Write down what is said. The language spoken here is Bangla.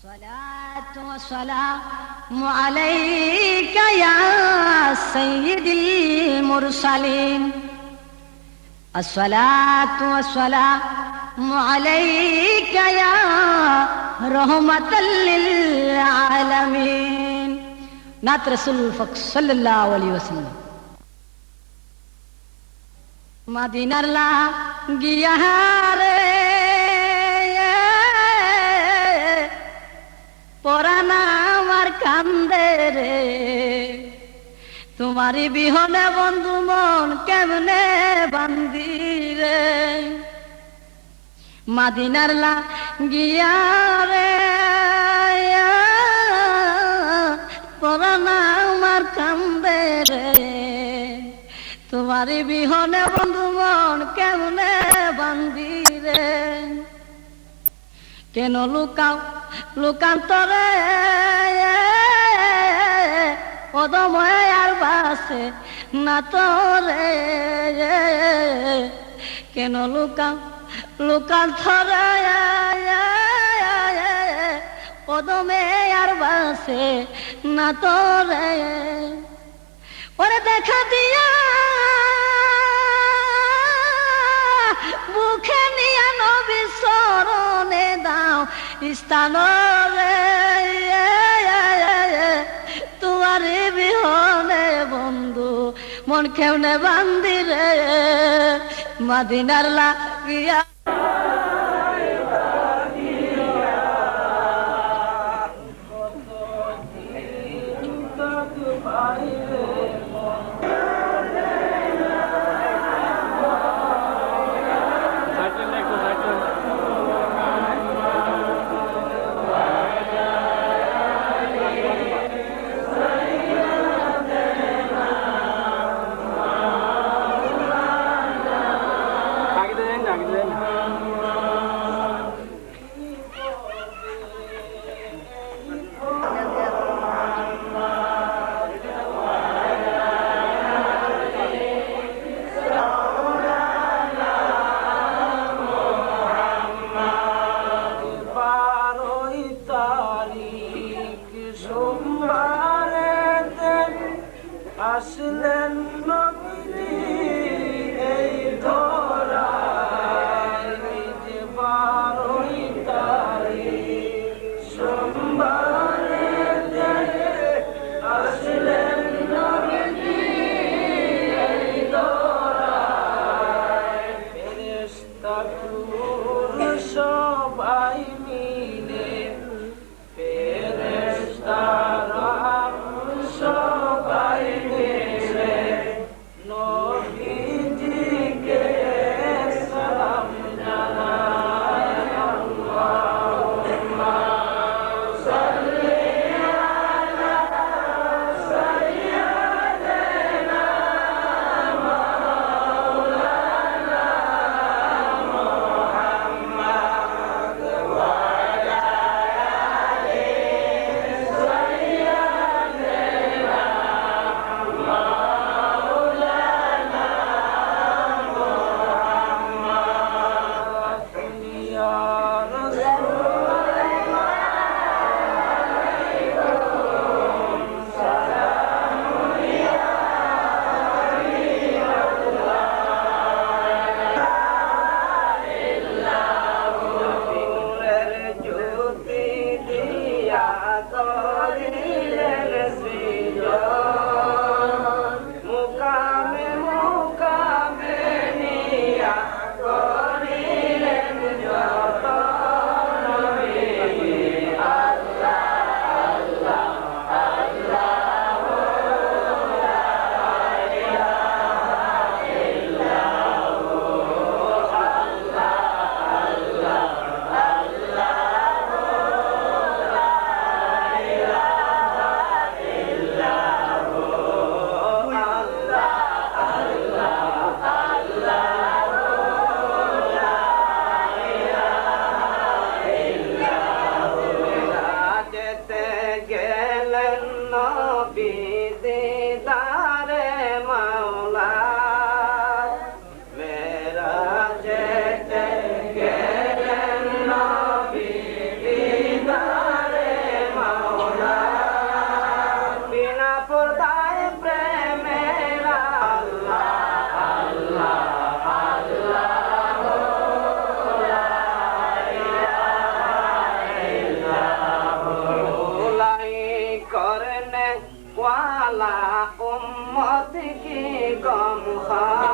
الصلاة والسلام عليك يا سيد المرسلين الصلاة والسلام عليك يا رحمة للعالمين نات رسول الفق صلى الله عليه وسلم مدينة لا গিয়ারে পরানা আমার কান্দে রে তোমারি বিহনে বন্ধু মন কেমনে বান্দি রে মদিনার লাগিয়া রে পরানা আমার কান্দে রে তোমারি বিহনে বন্ধু মন কেমনে বান্দি রে কেন লুকাও লুকান্তরে পদময় আর বাসে না তোরে কেন লুকাও লুকান্তরে পদমে আর বাসে না তোরে ওরে দেখা দিয়া বুকে নিয়া নবী শরণে দাও স্থান রে তোমার বিহনে বন্ধু মন কেমনে বান্দি রে মদিনার লাগিয়া আসলেন নবী এই ধরায় যে 12 তারিখ সোমবারে আসলেন নবী এই ধরায় ফেরেশতাকুল সবাই মিলে ফেরেশতারা সবাই মিলে থেকে কম হয়